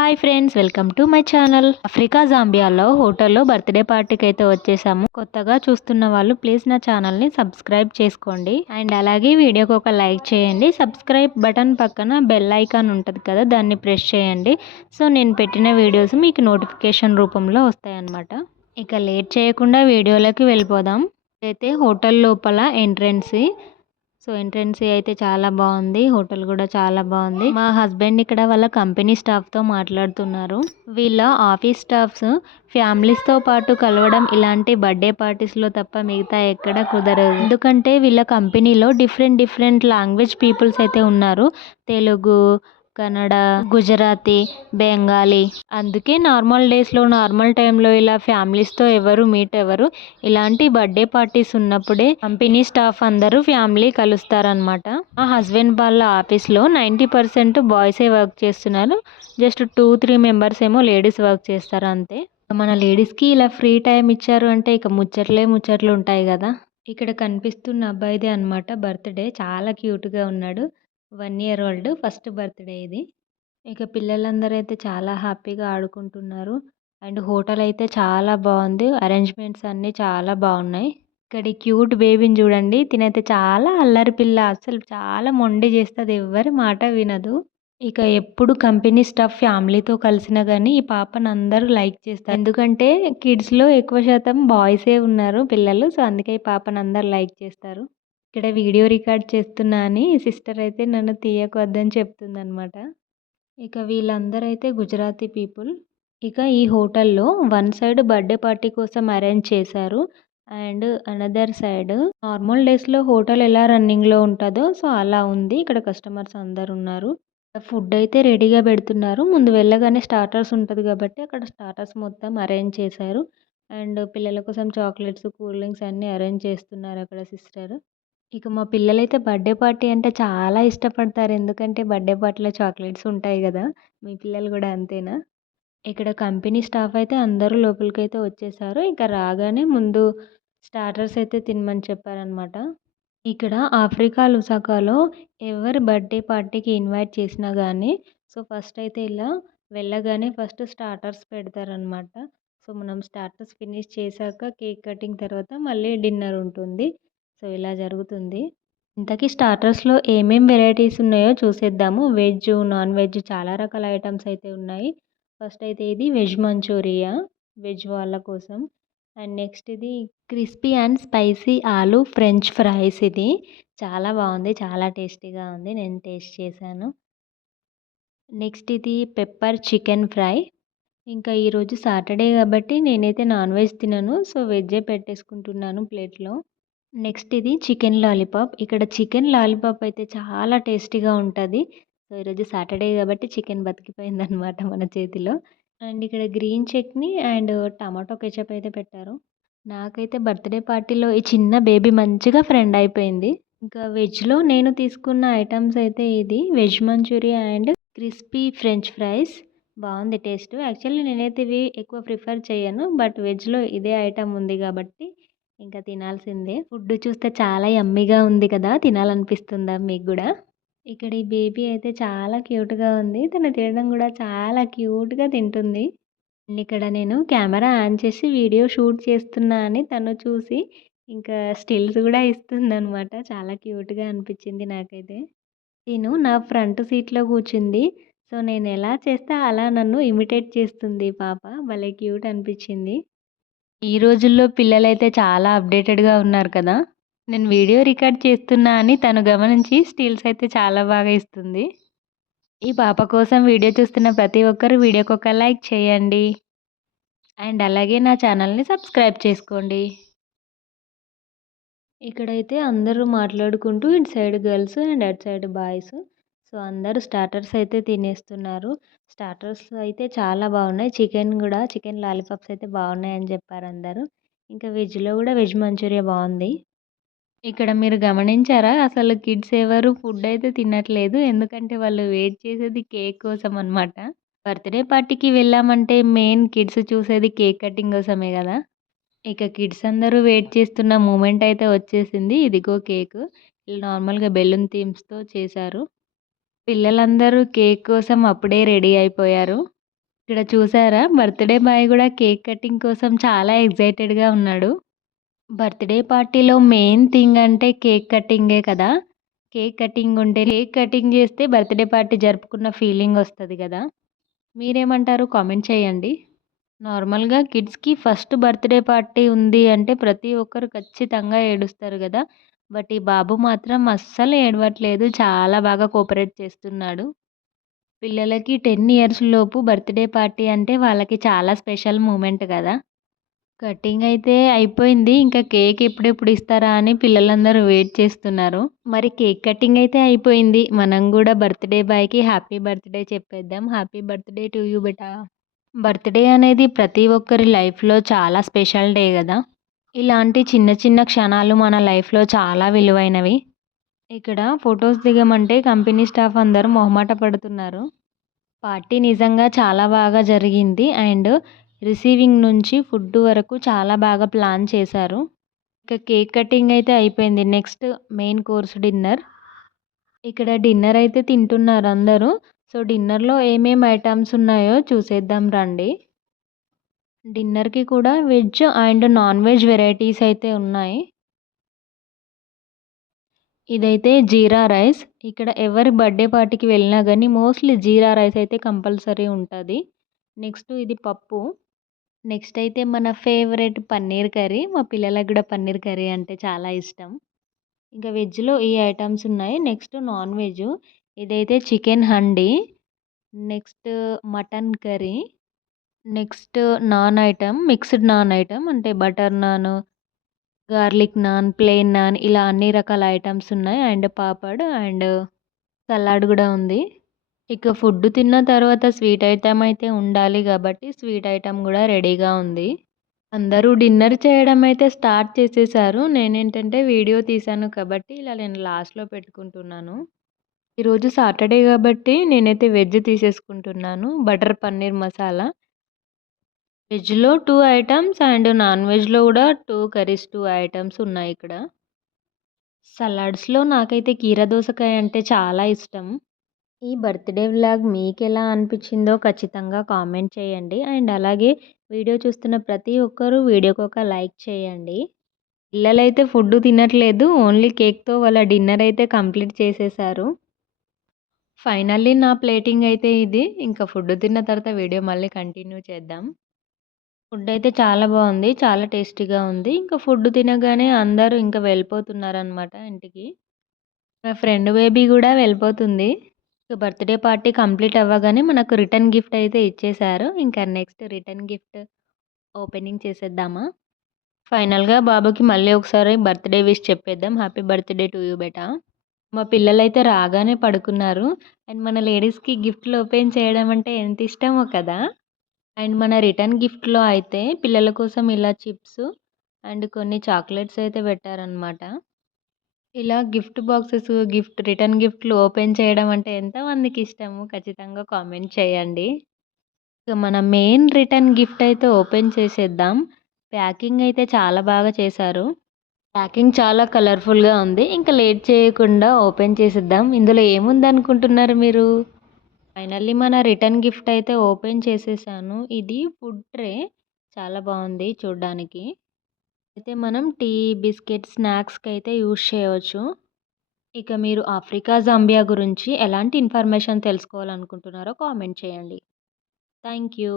Hi friends, welcome to my channel. Africa జాంబియాలో హోటల్లో birthday పార్టీకి అయితే వచ్చేసాము. కొత్తగా చూస్తున్న వాళ్ళు ప్లీజ్ నా ఛానల్ని సబ్స్క్రైబ్ చేసుకోండి అండ్ అలాగే వీడియోకి ఒక లైక్ చేయండి. సబ్స్క్రైబ్ బటన్ పక్కన బెల్ ఐకాన్ ఉంటుంది కదా, దాన్ని ప్రెస్ చేయండి. సో నేను పెట్టిన వీడియోస్ మీకు నోటిఫికేషన్ రూపంలో వస్తాయన్నమాట. ఇక లేట్ చేయకుండా వీడియోలోకి వెళ్ళిపోదాం. అయితే హోటల్ లోపల ఎంట్రెన్స్. సో ఎంట్రన్స్ అయితే చాలా బాగుంది. హోటల్ కూడా చాలా బాగుంది. మా హస్బెండ్ ఇక్కడ వాళ్ళ కంపెనీ స్టాఫ్తో మాట్లాడుతున్నారు. వీళ్ళ ఆఫీస్ స్టాఫ్స్ ఫ్యామిలీస్తో పాటు కలవడం ఇలాంటి బర్త్డే పార్టీస్లో తప్ప మిగతా ఎక్కడ కుదరదు. ఎందుకంటే వీళ్ళ కంపెనీలో డిఫరెంట్ లాంగ్వేజ్ పీపుల్స్ అయితే ఉన్నారు. తెలుగు, కన్నడ, గుజరాతీ, బెంగాలీ. అందుకే నార్మల్ డేస్లో నార్మల్ టైంలో ఇలా ఫ్యామిలీస్తో ఎవరు మీట్ ఎవరు. ఇలాంటి బర్త్డే పార్టీస్ ఉన్నప్పుడే కంపెనీ స్టాఫ్ అందరూ ఫ్యామిలీ కలుస్తారనమాట. మా హస్బెండ్ వాళ్ళ ఆఫీస్లో 90% బాయ్సే వర్క్ చేస్తున్నారు. జస్ట్ 2-3 మెంబర్స్ ఏమో లేడీస్ వర్క్ చేస్తారు అంతే. మన లేడీస్కి ఇలా ఫ్రీ టైం ఇచ్చారు అంటే ఇక ముచ్చట్లు ఉంటాయి కదా. ఇక్కడ కనిపిస్తున్న అబ్బాయిదే అనమాట బర్త్డే. చాలా క్యూట్గా ఉన్నాడు. 1 year old ఫస్ట్ బర్త్డే ఇది. ఇక పిల్లలందరూ అయితే చాలా హ్యాపీగా ఆడుకుంటున్నారు. అండ్ హోటల్ అయితే చాలా బాగుంది. అరేంజ్మెంట్స్ అన్నీ చాలా బాగున్నాయి. ఇక్కడ ఈ క్యూట్ బేబీని చూడండి. తినైతే చాలా అల్లరి పిల్ల. అసలు చాలా మొండి చేస్తుంది. ఎవ్వరి మాట వినదు. ఇక ఎప్పుడు కంపెనీ స్టాఫ్ ఫ్యామిలీతో కలిసినా కానీ ఈ పాపను అందరూ లైక్ చేస్తారు. ఎందుకంటే కిడ్స్లో ఎక్కువ శాతం బాయ్సే ఉన్నారు పిల్లలు. సో అందుకే ఈ పాపను అందరు లైక్ చేస్తారు. ఇక్కడ వీడియో రికార్డ్ చేస్తున్నా అని సిస్టర్ అయితే నన్ను తీయకొద్దని చెప్తుందనమాట. ఇక వీళ్ళందరూ అయితే గుజరాతీ పీపుల్. ఇక ఈ హోటల్లో వన్ సైడ్ బర్త్డే పార్టీ కోసం అరేంజ్ చేశారు. అండ్ అనదర్ సైడ్ నార్మల్ డేస్లో హోటల్ ఎలా రన్నింగ్లో ఉంటుందో సో అలా ఉంది. ఇక్కడ కస్టమర్స్ అందరు ఉన్నారు. ఫుడ్ అయితే రెడీగా పెడుతున్నారు. ముందు వెళ్ళగానే స్టార్టర్స్ ఉంటుంది కాబట్టి అక్కడ స్టార్టర్స్ మొత్తం అరేంజ్ చేశారు. అండ్ పిల్లల కోసం చాక్లెట్స్, కూల్ డ్రింక్స్ అన్నీ అరేంజ్ చేస్తున్నారు అక్కడ సిస్టర్. ఇక మా పిల్లలైతే బర్త్డే పార్టీ అంటే చాలా ఇష్టపడతారు. ఎందుకంటే బర్త్డే పార్టీలో చాక్లెట్స్ ఉంటాయి కదా. మీ పిల్లలు కూడా అంతేనా? ఇక్కడ కంపెనీ స్టాఫ్ అయితే అందరూ లోపలికైతే వచ్చేసారు. ఇక రాగానే ముందు స్టార్టర్స్ అయితే తినమని చెప్పారనమాట. ఇక్కడ ఆఫ్రికా లుసాకాలో ఎవరి బర్త్డే పార్టీకి ఇన్వైట్ చేసినా కానీ సో ఫస్ట్ అయితే ఇలా వెళ్ళగానే ఫస్ట్ స్టార్టర్స్ పెడతారనమాట. సో మనం స్టార్టర్స్ ఫినిష్ చేశాక కేక్ కటింగ్ తర్వాత మళ్ళీ డిన్నర్ ఉంటుంది. సో ఇలా జరుగుతుంది. ఇంతకీ స్టార్టర్స్లో ఏమేం వెరైటీస్ ఉన్నాయో చూసేద్దాము. వెజ్, నాన్ వెజ్ చాలా రకాల ఐటమ్స్ అయితే ఉన్నాయి. ఫస్ట్ అయితే ఇది వెజ్ మంచూరియా, వెజ్ వాళ్ళ కోసం. అండ్ నెక్స్ట్ ఇది క్రిస్పీ అండ్ స్పైసీ ఆలు ఫ్రెంచ్ ఫ్రైస్. ఇది చాలా బాగుంది, చాలా టేస్టీగా ఉంది. నేను టేస్ట్ చేశాను. నెక్స్ట్ ఇది పెప్పర్ చికెన్ ఫ్రై. ఇంకా ఈరోజు సాటర్డే కాబట్టి నేనైతే నాన్ వెజ్ తినను. సో వెజ్జే పెట్టేసుకుంటున్నాను ప్లేట్లో. నెక్స్ట్ ఇది చికెన్ లాలీపాప్. ఇక్కడ చికెన్ లాలీపాప్ అయితే చాలా టేస్టీగా ఉంటుంది. సో ఈరోజు సాటర్డే కాబట్టి చికెన్ బతికిపోయిందనమాట మన చేతిలో. అండ్ ఇక్కడ green chutney and tomato ketchup అయితే పెట్టారు. నాకైతే బర్త్డే పార్టీలో ఈ చిన్న బేబీ మంచిగా ఫ్రెండ్ అయిపోయింది. ఇంకా వెజ్లో నేను తీసుకున్న ఐటమ్స్ అయితే ఇది veg Manchuria and crispy French fries. బాగుంది టేస్ట్. యాక్చువల్లీ నేనైతే ఇవి ఎక్కువ ప్రిఫర్ చేయను. బట్ వెజ్లో ఇదే ఐటమ్ ఉంది కాబట్టి ఇంకా తినాల్సిందే. ఫుడ్ చూస్తే చాలా యమ్మీగా ఉంది కదా, తినాలనిపిస్తుందా మీకు కూడా? ఇక్కడ ఈ బేబీ అయితే చాలా క్యూట్గా ఉంది. తను తినడం కూడా చాలా క్యూట్గా తింటుంది. అండ్ ఇక్కడ నేను కెమెరా ఆన్ చేసి వీడియో షూట్ చేస్తున్నా అని తను చూసి ఇంకా స్టిల్స్ కూడా ఇస్తుందనమాట. చాలా క్యూట్గా అనిపించింది నాకైతే. తిను నా ఫ్రంట్ సీట్లో కూర్చుంది. సో నేను ఎలా చేస్తే అలా నన్ను ఇమిటేట్ చేస్తుంది ఈ పాప. భలే క్యూట్ అనిపించింది. ఈ రోజుల్లో పిల్లలైతే చాలా అప్డేటెడ్గా ఉన్నారు కదా. నేను వీడియో రికార్డ్ చేస్తున్నా అని తను గమనించి స్టిల్స్ అయితే చాలా బాగా ఇస్తుంది. ఈ పాప కోసం వీడియో చూస్తున్న ప్రతి ఒక్కరు వీడియోకి ఒక లైక్ చేయండి. అండ్ అలాగే నా ఛానల్ని సబ్స్క్రైబ్ చేసుకోండి. ఇక్కడైతే అందరూ మాట్లాడుకుంటూ ఇటు సైడ్ గర్ల్స్ అండ్ అటు సైడ్ బాయ్స్. సో అందరూ స్టార్టర్స్ అయితే తినేస్తున్నారు. స్టార్టర్స్ అయితే చాలా బాగున్నాయి. చికెన్ లాలీపాప్స్ అయితే బాగున్నాయని చెప్పారు అందరూ. ఇంకా వెజ్లో కూడా వెజ్ మంచూరియా బాగుంది. ఇక్కడ మీరు గమనించారా, అసలు కిడ్స్ ఎవరు ఫుడ్ అయితే తినట్లేదు. ఎందుకంటే వాళ్ళు వెయిట్ చేసేది కేక్ కోసం అనమాట. బర్త్డే పార్టీకి వెళ్ళామంటే మెయిన్ కిడ్స్ చూసేది కేక్ కటింగ్ కోసమే కదా. ఇక కిడ్స్ అందరూ వెయిట్ చేస్తున్న మూమెంట్ అయితే వచ్చేసింది. ఇదిగో కేక్. నార్మల్గా బెలూన్ థీమ్స్తో చేశారు. పిల్లలందరూ కేక్ కోసం అప్పుడే రెడీ అయిపోయారు. ఇక్కడ చూసారా బర్త్‌డే బాయ్ గూడా కేక్ కటింగ్ కోసం చాలా ఎక్సైటెడ్‌గా ఉన్నాడు. బర్త్‌డే పార్టీలో మెయిన్ థింగ్ అంటే కేక్ కటింగే కదా! కేక్ కటింగ్ జేస్తే బర్త్‌డే పార్టీ జరుపుకున్న ఫీలింగొస్తది గదా! మీరేమంటారు కామెంట్ చేయండి. నార్మల్‌గా కిడ్స్‌కి ఫస్ట్ బర్త్‌డే పార్టీ ఉంది అంటే ప్రతి ఒక్కరు ఖచ్చితంగా ఏడుస్తారు గదా! బట్ ఈ బాబు మాత్రం అస్సలు ఏడవట్లేదు. చాలా బాగా కోఆపరేట్ చేస్తున్నాడు. పిల్లలకి 10 ఇయర్స్ లోపు బర్త్‌డే పార్టీ అంటే వాళ్ళకి చాలా స్పెషల్ మూమెంట్ గదా! కటింగ్ అయితే అయిపోయింది. ఇంకా కేక్ ఎప్పుడెప్పుడు ఇస్తారా అని పిల్లలందరూ వెయిట్ చేస్తున్నారు. మరి కేక్ కటింగ్ అయితే అయిపోయింది. మనం గూడా బర్త్‌డే బాయ్‌కి హ్యాపీ బర్త్‌డే చెప్పేద్దాం. హ్యాపీ బర్త్‌డే టు యూ బేటా. బర్త్‌డే అనేది ప్రతి ఒక్కరి లైఫ్‌లో చాలా స్పెషల్ డే గదా! ఇలాంటి చిన్న చిన్న క్షణాలు మన లైఫ్‌లో చాలా విలువైనవి. ఇక్కడ ఫోటోస్ దిగమంటే కంపెనీ స్టాఫ్ అందరూ మొహమాట పడుతున్నారు. పార్టీ నిజంగా చాలా బాగా జరిగింది. అండ్ రిసీవింగ్ నుంచి ఫుడ్ వరకు చాలా బాగా ప్లాన్ చేశారు. ఇక కేక్ కటింగ్ అయితే అయిపోయింది. Next main course dinner. ఇక్కడ డిన్నర్ అయితే తింటున్నారు అందరూ. సో, డిన్నర్‌లో ఏమేం ఐటెమ్స్ ఉన్నాయో చూసేద్దాం రండి. డిన్నర్‌కి కూడా veg and non veg varieties అయితే ఉన్నాయి. ఇదైతే జీరా రైస్. ఇక్కడ ఎవరి బర్త్‌డే పార్టీకి వెళ్ళినా గానీ మోస్ట్‌లీ జీరా రైస్ అయితే కంపల్సరీ ఉంటది. నెక్స్ట్ ఇది పప్పు. నెక్స్ట్ అయితే మన ఫేవరెట్ పన్నీర్ కర్రీ. మా పిల్లలకి గూడా పన్నీర్ కర్రీ అంటే చాలా ఇష్టం. ఇంకా వెజ్‌లో ఈ ఐటెమ్స్ ఉన్నాయి. నెక్స్ట్ నాన్ వెజ్ ఇదైతే chicken handi. Next mutton curry. Next naan item mixed naan item అంటే butter naan, garlic naan, plain naan ఇలా అన్ని రకాల ఐటెమ్స్ ఉన్నాయి. అండ్ పాపడ్ అండ్ సలాడ్ గూడా ఉంది. ఇక ఫుడ్ తిన్న తర్వాత స్వీట్ ఐటెమ్ అయితే ఉండాలి గాబట్టి స్వీట్ ఐటెమ్ గూడా రెడీగా ఉంది. అందరూ డిన్నర్ చేయడం అయితే స్టార్ట్ చేసేసారు. నేనేంటంటే వీడియో తీశాను కాబట్టి ఇలా నేను లాస్ట్‌లో పెట్టుకుంటున్నాను. ఈరోజు సాటర్డే గాబట్టి నేనైతే వెజ్ తీసేసుకుంటున్నాను. బటర్ పన్నీర్ మసాలా. వెజ్‌లో 2 ఐటెమ్స్ అండ్ నాన్ వెజ్‌లో గూడా 2 కర్రీస్ 2 ఐటెమ్స్ ఉన్నాయిక్కడ. సలాడ్స్‌లో నాకైతే కీర దోసకాయ అంటే చాలా ఇష్టం. ఈ బర్త్‌డే వ్లాగ్ మీకెలా అనిపిచ్చిందో ఖచ్చితంగా కామెంట్ చేయండి. అండ్ అలాగే వీడియో చూస్తున్న ప్రతి ఒక్కరూ వీడియోకి ఒక లైక్ చేయండి. పిల్లలైతే ఫుడ్డు తినట్లేదు. ఓన్లీ కేక్‌తో వాళ్ళ డిన్నర్ అయితే కంప్లీట్ చేసేసారు. ఫైనల్లీ నా ప్లేటింగ్ అయితే ఇది. ఇంకా ఫుడ్ తిన్న తర్వాత వీడియో మళ్ళీ కంటిన్యూ చేద్దాం. ఫుడ్ అయితే చాలా బావుంది. చాలా టేస్టీగా ఉంది. ఇంకా ఫుడ్ తినగానే అందరూ ఇంకా వెళ్ళిపోతున్నారనమాట ఇంటికి. మా ఫ్రెండ్ బేబీ గూడా వెళ్ళిపోతుంది. ఇక బర్త్‌డే పార్టీ కంప్లీట్ అవ్వగానే మనకు రిటర్న్ గిఫ్ట్ అయితే ఇచ్చేశారు. ఇంకా నెక్స్ట్ రిటర్న్ గిఫ్ట్ ఓపెనింగ్ చేసేద్దామా? ఫైనల్‌గా బాబుకి మళ్ళీ ఒకసారి బర్త్‌డే విష్ చెప్పేద్దాం. హ్యాపీ బర్త్‌డే టు యూ బేటా. మా పిల్లలైతే రాగానే పడుకున్నారు. అండ్ మన లేడీస్‌కి గిఫ్ట్‌లు ఓపెన్ చేయడం అంటే ఎంత ఇష్టమో కదా! అండ్ మన రిటర్న్ గిఫ్ట్‌లో అయితే పిల్లల కోసం ఇలా చిప్స్ అండ్ కొన్ని చాక్లెట్స్ అయితే పెట్టారనమాట. ఇలా గిఫ్ట్ బాక్సెస్, రిటర్న్ గిఫ్ట్‌లు ఓపెన్ చేయడం అంటే ఎంతమందికి ఇష్టము? ఖచ్చితంగా కామెంట్ చేయండి. ఇక మన మెయిన్ రిటర్న్ గిఫ్ట్ అయితే ఓపెన్ చేసేద్దాం. ప్యాకింగ్ అయితే చాలా బాగా చేశారు. ప్యాకింగ్ చాలా కలర్‌ఫుల్‌గా ఉంది. ఇంకా లేట్ చేయకుండా ఓపెన్ చేసేద్దాం. ఇందులో ఏముందనుకుంటున్నారు మీరు? ఫైనల్లీ మన రిటర్న్ గిఫ్ట్ అయితే ఓపెన్ చేసేసాను. ఇది ఫుడ్ ట్రే. చాలా బావుంది చూడ్డానికి. అయితే మనం టీ, బిస్కెట్, స్నాక్స్‌కైతే యూజ్ చేయవచ్చు. ఇక మీరు ఆఫ్రికా జాంబియా గురించి ఎలాంటి ఇన్ఫర్మేషన్ తెలుసుకోవాలనుకుంటున్నారో కామెంట్ చేయండి. Thank you.